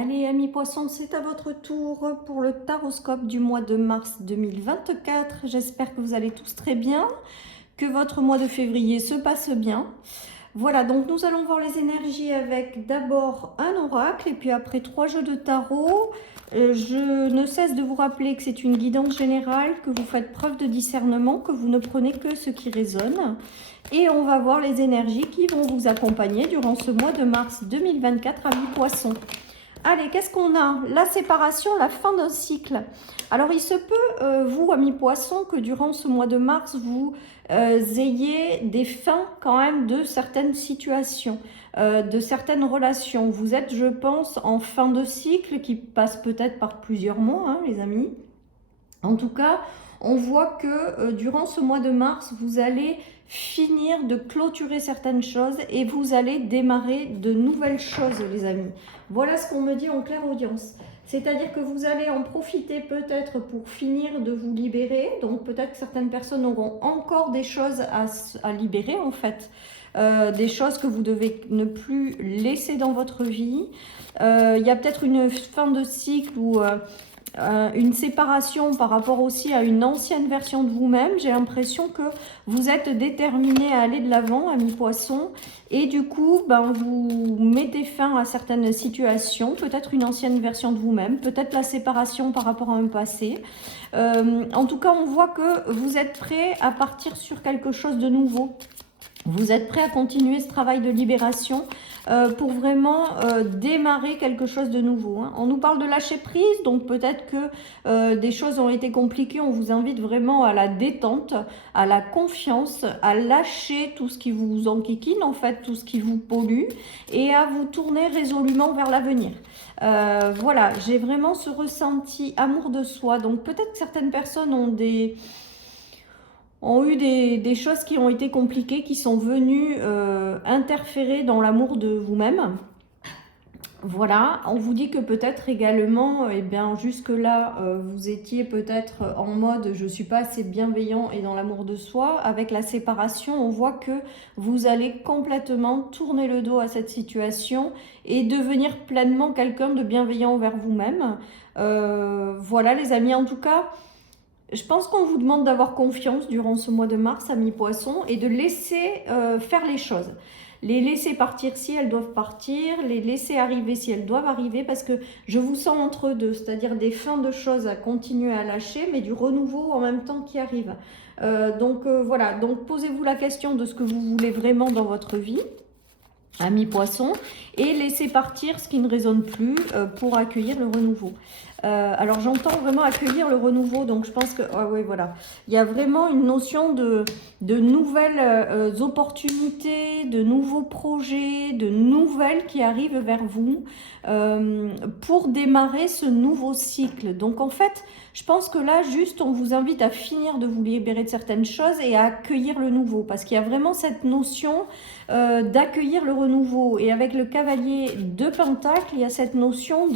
Allez, amis poissons, c'est à votre tour pour le taroscope du mois de mars 2024. J'espère que vous allez tous très bien, que votre mois de février se passe bien. Voilà, donc nous allons voir les énergies avec d'abord un oracle et puis après 3 jeux de tarot. Je ne cesse de vous rappeler que c'est une guidance générale, que vous faites preuve de discernement, que vous ne prenez que ce qui résonne. Et on va voir les énergies qui vont vous accompagner durant ce mois de mars 2024 à mi-poisson. Allez, qu'est-ce qu'on a? La séparation, la fin d'un cycle. Alors, il se peut, vous, amis poissons, que durant ce mois de mars, vous ayez des fins quand même de certaines situations, de certaines relations. Vous êtes, je pense, en fin de cycle qui passe peut-être par plusieurs mois, hein, les amis. En tout cas, on voit que durant ce mois de mars, vous allez finir de clôturer certaines choses et vous allez démarrer de nouvelles choses, les amis. Voilà ce qu'on me dit en clairaudience. C'est-à-dire que vous allez en profiter peut-être pour finir de vous libérer. Donc peut-être que certaines personnes auront encore des choses à libérer en fait. Des choses que vous devez ne plus laisser dans votre vie. Il y a peut-être une fin de cycle où... une séparation par rapport aussi à une ancienne version de vous-même. J'ai l'impression que vous êtes déterminé à aller de l'avant, amis poissons, et du coup, vous mettez fin à certaines situations, peut-être une ancienne version de vous-même, peut-être la séparation par rapport à un passé. En tout cas, on voit que vous êtes prêt à partir sur quelque chose de nouveau. Vous êtes prêt à continuer ce travail de libération pour vraiment démarrer quelque chose de nouveau, hein. On nous parle de lâcher prise, donc peut-être que des choses ont été compliquées. On vous invite vraiment à la détente, à la confiance, à lâcher tout ce qui vous enquiquine, en fait, tout ce qui vous pollue, et à vous tourner résolument vers l'avenir. Voilà, j'ai vraiment ce ressenti amour de soi. Donc peut-être que certaines personnes ont eu des choses qui ont été compliquées, qui sont venues interférer dans l'amour de vous-même. Voilà, on vous dit que peut-être également, eh bien jusque-là, vous étiez peut-être en mode je suis pas assez bienveillant et dans l'amour de soi. Avec la séparation, on voit que vous allez complètement tourner le dos à cette situation et devenir pleinement quelqu'un de bienveillant envers vous-même. Voilà les amis, en tout cas, je pense qu'on vous demande d'avoir confiance durant ce mois de mars, amis poissons, et de laisser faire les choses. Les laisser partir si elles doivent partir, les laisser arriver si elles doivent arriver, parce que je vous sens entre deux, c'est-à-dire des fins de choses à continuer à lâcher, mais du renouveau en même temps qui arrive. Voilà, donc posez-vous la question de ce que vous voulez vraiment dans votre vie, amis poissons, et laissez partir ce qui ne résonne plus pour accueillir le renouveau. Alors j'entends vraiment accueillir le renouveau, donc je pense que oui, voilà, il y a vraiment une notion de nouvelles opportunités, de nouveaux projets, de nouvelles qui arrivent vers vous pour démarrer ce nouveau cycle. Donc en fait, je pense que là, juste, on vous invite à finir de vous libérer de certaines choses et à accueillir le nouveau, parce qu'il y a vraiment cette notion d'accueillir le renouveau. Et avec le cavalier de Pentacle, il y a cette notion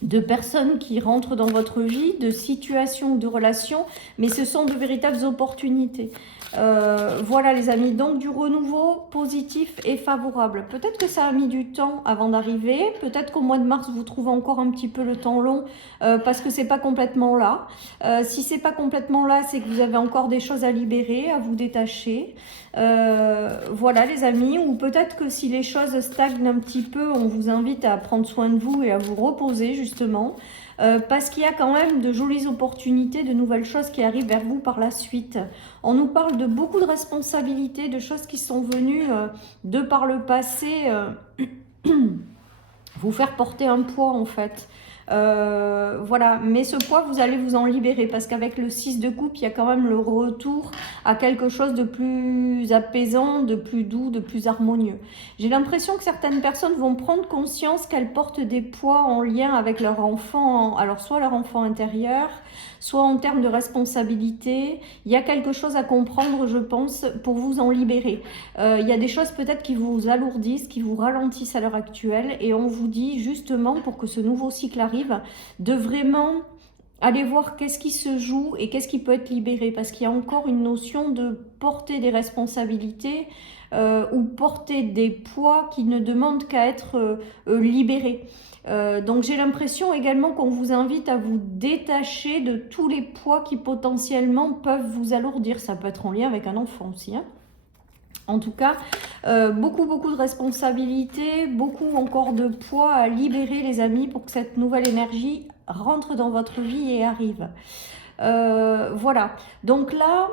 de personnes qui rentrent dans votre vie, de situations, de relations, mais ce sont de véritables opportunités. Voilà les amis, donc du renouveau positif et favorable. Peut-être que ça a mis du temps avant d'arriver, peut-être qu'au mois de mars vous trouvez encore un petit peu le temps long parce que c'est pas complètement là. Si c'est pas complètement là, c'est que vous avez encore des choses à libérer, à vous détacher. Voilà les amis, ou peut-être que si les choses stagnent un petit peu, on vous invite à prendre soin de vous et à vous reposer justement, parce qu'il y a quand même de jolies opportunités, de nouvelles choses qui arrivent vers vous par la suite. On nous parle de beaucoup de responsabilités, de choses qui sont venues de par le passé vous faire porter un poids en fait. Voilà, mais ce poids vous allez vous en libérer, parce qu'avec le 6 de coupe, il y a quand même le retour à quelque chose de plus apaisant, de plus doux, de plus harmonieux. J'ai l'impression que certaines personnes vont prendre conscience qu'elles portent des poids en lien avec leur enfant, alors soit leur enfant intérieur, soit en termes de responsabilité. Il y a quelque chose à comprendre, je pense, pour vous en libérer. Il y a des choses peut-être qui vous alourdissent, qui vous ralentissent à l'heure actuelle, et on vous dit justement, pour que ce nouveau cycle arrive, de vraiment allez voir qu'est-ce qui se joue et qu'est-ce qui peut être libéré, parce qu'il y a encore une notion de porter des responsabilités ou porter des poids qui ne demandent qu'à être libérés. Donc j'ai l'impression également qu'on vous invite à vous détacher de tous les poids qui potentiellement peuvent vous alourdir. Ça peut être en lien avec un enfant aussi, hein. En tout cas, beaucoup de responsabilités, beaucoup encore de poids à libérer les amis pour que cette nouvelle énergie rentre dans votre vie et arrive. Voilà, donc là,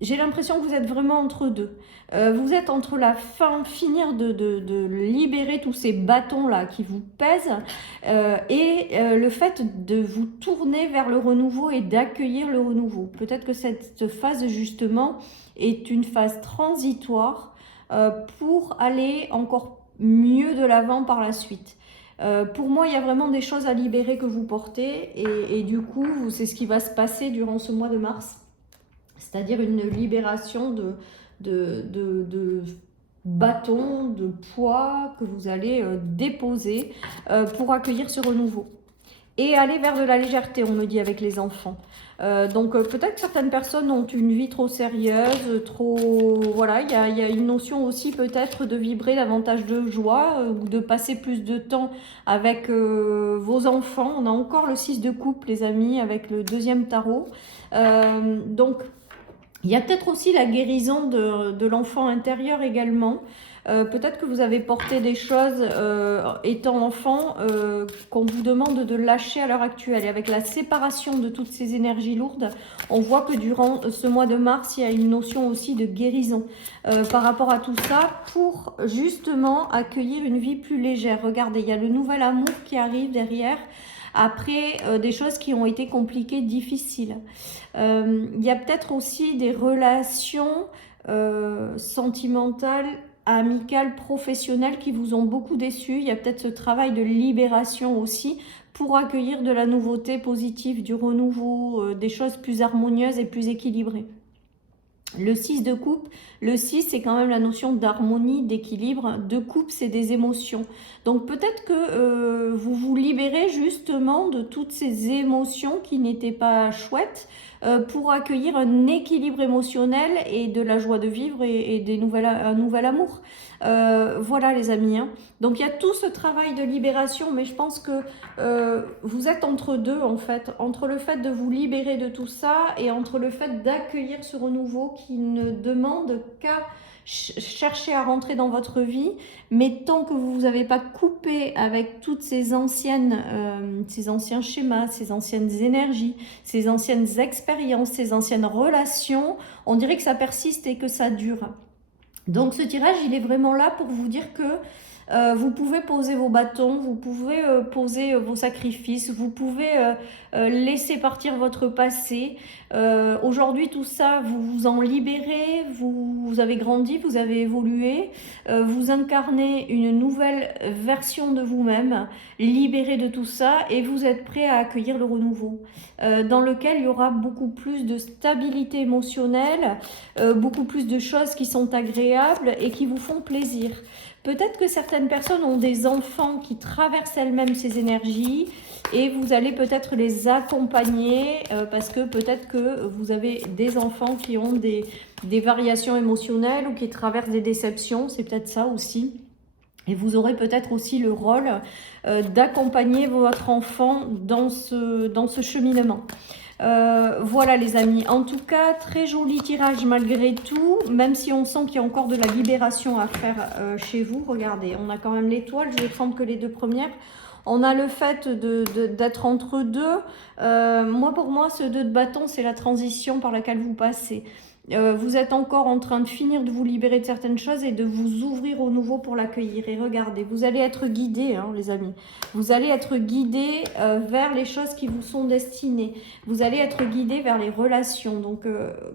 j'ai l'impression que vous êtes vraiment entre deux. Vous êtes entre la fin, finir de libérer tous ces bâtons-là qui vous pèsent et le fait de vous tourner vers le renouveau et d'accueillir le renouveau. Peut-être que cette phase, justement, est une phase transitoire pour aller encore mieux de l'avant par la suite. Pour moi, il y a vraiment des choses à libérer que vous portez et du coup, c'est ce qui va se passer durant ce mois de mars. C'est-à-dire une libération de bâtons, de poids que vous allez déposer pour accueillir ce renouveau. Et aller vers de la légèreté, on me dit, avec les enfants. Donc peut-être que certaines personnes ont une vie trop sérieuse, trop... Voilà, il y a une notion aussi peut-être de vibrer davantage de joie ou de passer plus de temps avec vos enfants. On a encore le 6 de coupe, les amis, avec le deuxième tarot. Donc, il y a peut-être aussi la guérison de l'enfant intérieur également. Peut-être que vous avez porté des choses étant enfant qu'on vous demande de lâcher à l'heure actuelle. Et avec la séparation de toutes ces énergies lourdes, on voit que durant ce mois de mars, il y a une notion aussi de guérison par rapport à tout ça pour justement accueillir une vie plus légère. Regardez, il y a le nouvel amour qui arrive derrière. Après des choses qui ont été compliquées, difficiles. Il y a peut-être aussi des relations sentimentales, amicales, professionnelles qui vous ont beaucoup déçu. Il y a peut-être ce travail de libération aussi pour accueillir de la nouveauté positive, du renouveau, des choses plus harmonieuses et plus équilibrées. Le 6 de coupe, le 6 c'est quand même la notion d'harmonie, d'équilibre. De coupe c'est des émotions. Donc peut-être que vous vous libérez justement de toutes ces émotions qui n'étaient pas chouettes pour accueillir un équilibre émotionnel et de la joie de vivre et un nouvel amour. Voilà les amis, hein. Donc il y a tout ce travail de libération, mais je pense que vous êtes entre deux en fait, entre le fait de vous libérer de tout ça et entre le fait d'accueillir ce renouveau qui ne demande qu'à chercher à rentrer dans votre vie, mais tant que vous n'avez pas coupé avec toutes ces anciens schémas, ces anciennes énergies, ces anciennes expériences, ces anciennes relations, on dirait que ça persiste et que ça dure. Donc ce tirage, il est vraiment là pour vous dire que vous pouvez poser vos bâtons, vous pouvez poser vos sacrifices, vous pouvez laisser partir votre passé. Aujourd'hui, tout ça, vous vous en libérez, vous avez grandi, vous avez évolué, vous incarnez une nouvelle version de vous-même, libéré de tout ça, et vous êtes prêt à accueillir le renouveau, dans lequel il y aura beaucoup plus de stabilité émotionnelle, beaucoup plus de choses qui sont agréables et qui vous font plaisir. Peut-être que certaines personnes ont des enfants qui traversent elles-mêmes ces énergies et vous allez peut-être les accompagner parce que peut-être que vous avez des enfants qui ont des variations émotionnelles ou qui traversent des déceptions, c'est peut-être ça aussi. Et vous aurez peut-être aussi le rôle d'accompagner votre enfant dans ce cheminement. Voilà les amis, en tout cas très joli tirage malgré tout, même si on sent qu'il y a encore de la libération à faire chez vous. Regardez, on a quand même l'étoile, je vais prendre que les deux premières. On a le fait d'être entre deux. Pour moi, ce 2 de bâton, c'est la transition par laquelle vous passez. Vous êtes encore en train de finir de vous libérer de certaines choses et de vous ouvrir au nouveau pour l'accueillir. Et regardez, vous allez être guidés, hein, les amis. Vous allez être guidés vers les choses qui vous sont destinées. Vous allez être guidés vers les relations donc,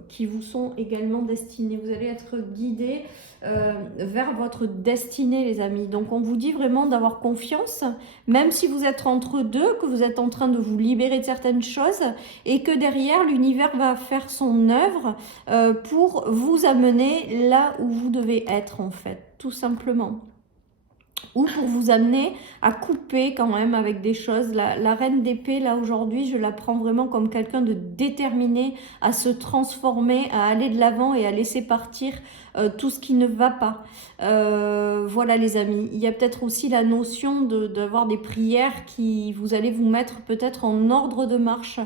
qui vous sont également destinées. Vous allez être guidés vers votre destinée, les amis. Donc, on vous dit vraiment d'avoir confiance, même si vous êtes entre deux, que vous êtes en train de vous libérer de certaines choses et que derrière, l'univers va faire son œuvre pour vous amener là où vous devez être, en fait, tout simplement. ou pour vous amener à couper quand même avec des choses. La reine d'épée, là, aujourd'hui, je la prends vraiment comme quelqu'un de déterminé à se transformer, à aller de l'avant et à laisser partir tout ce qui ne va pas. Voilà, les amis. Il y a peut-être aussi la notion d'avoir des prières qui vous allez vous mettre peut-être en ordre de marche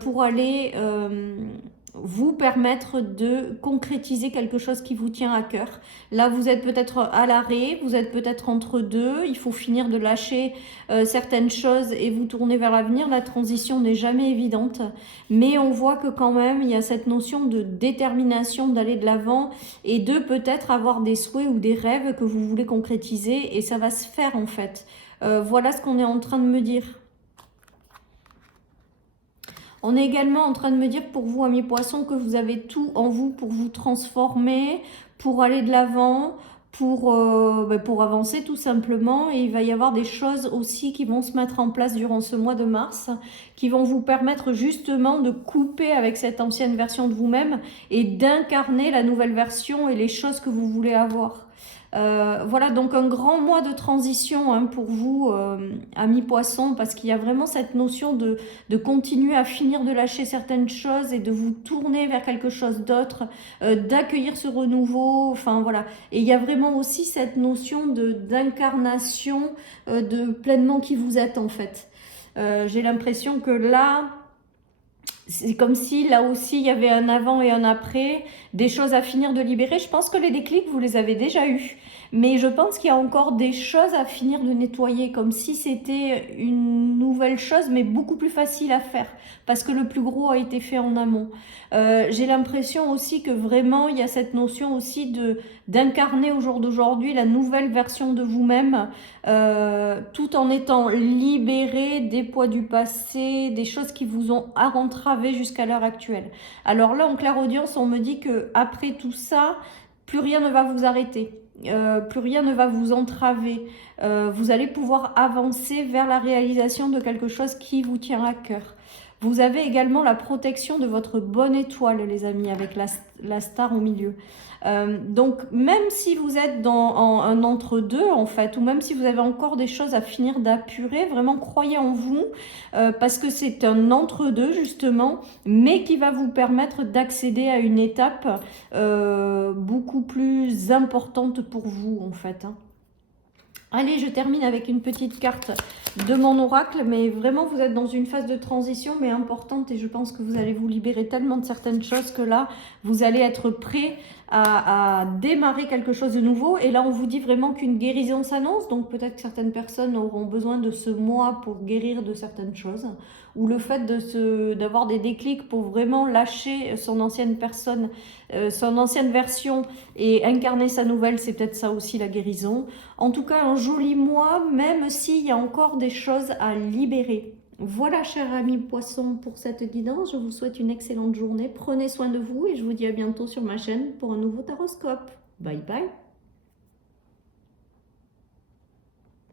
pour aller vous permettre de concrétiser quelque chose qui vous tient à cœur. Là, vous êtes peut-être à l'arrêt, vous êtes peut-être entre deux, il faut finir de lâcher certaines choses et vous tourner vers l'avenir. La transition n'est jamais évidente, mais on voit que quand même, il y a cette notion de détermination d'aller de l'avant et de peut-être avoir des souhaits ou des rêves que vous voulez concrétiser, et ça va se faire en fait. Voilà ce qu'on est en train de me dire. On est également en train de me dire pour vous, amis poissons, que vous avez tout en vous pour vous transformer, pour aller de l'avant, pour avancer tout simplement. Et il va y avoir des choses aussi qui vont se mettre en place durant ce mois de mars, qui vont vous permettre justement de couper avec cette ancienne version de vous-même et d'incarner la nouvelle version et les choses que vous voulez avoir. Voilà, donc un grand mois de transition hein, pour vous, amis poissons, parce qu'il y a vraiment cette notion de continuer à finir de lâcher certaines choses et de vous tourner vers quelque chose d'autre, d'accueillir ce renouveau, enfin voilà. Et il y a vraiment aussi cette notion d'incarnation de pleinement qui vous êtes en fait. J'ai l'impression que là, c'est comme si là aussi il y avait un avant et un après, des choses à finir de libérer. Je pense que les déclics, vous les avez déjà eus. Mais je pense qu'il y a encore des choses à finir de nettoyer, comme si c'était une nouvelle chose, mais beaucoup plus facile à faire, parce que le plus gros a été fait en amont. J'ai l'impression aussi que vraiment, il y a cette notion aussi d'incarner au jour d'aujourd'hui la nouvelle version de vous-même, tout en étant libéré des poids du passé, des choses qui vous ont entravé jusqu'à l'heure actuelle. Alors là, en clairaudience, on me dit que après tout ça, plus rien ne va vous arrêter. Plus rien ne va vous entraver. Vous allez pouvoir avancer vers la réalisation de quelque chose qui vous tient à cœur. Vous avez également la protection de votre bonne étoile, les amis, avec la star au milieu. Donc, même si vous êtes dans un entre-deux, en fait, ou même si vous avez encore des choses à finir d'apurer, vraiment croyez en vous, parce que c'est un entre-deux, justement, mais qui va vous permettre d'accéder à une étape beaucoup plus importante pour vous, en fait. Hein. Allez, je termine avec une petite carte de mon oracle, mais vraiment vous êtes dans une phase de transition, mais importante, et je pense que vous allez vous libérer tellement de certaines choses que là, vous allez être prêt à démarrer quelque chose de nouveau. Et là, on vous dit vraiment qu'une guérison s'annonce, donc peut-être que certaines personnes auront besoin de ce mois pour guérir de certaines choses, ou le fait d'avoir des déclics pour vraiment lâcher son ancienne personne, son ancienne version et incarner sa nouvelle, c'est peut-être ça aussi la guérison. En tout cas, un joli mois, même s'il y a encore des choses à libérer. Voilà, chers amis poissons, pour cette guidance. Je vous souhaite une excellente journée. Prenez soin de vous et je vous dis à bientôt sur ma chaîne pour un nouveau taroscope. Bye bye.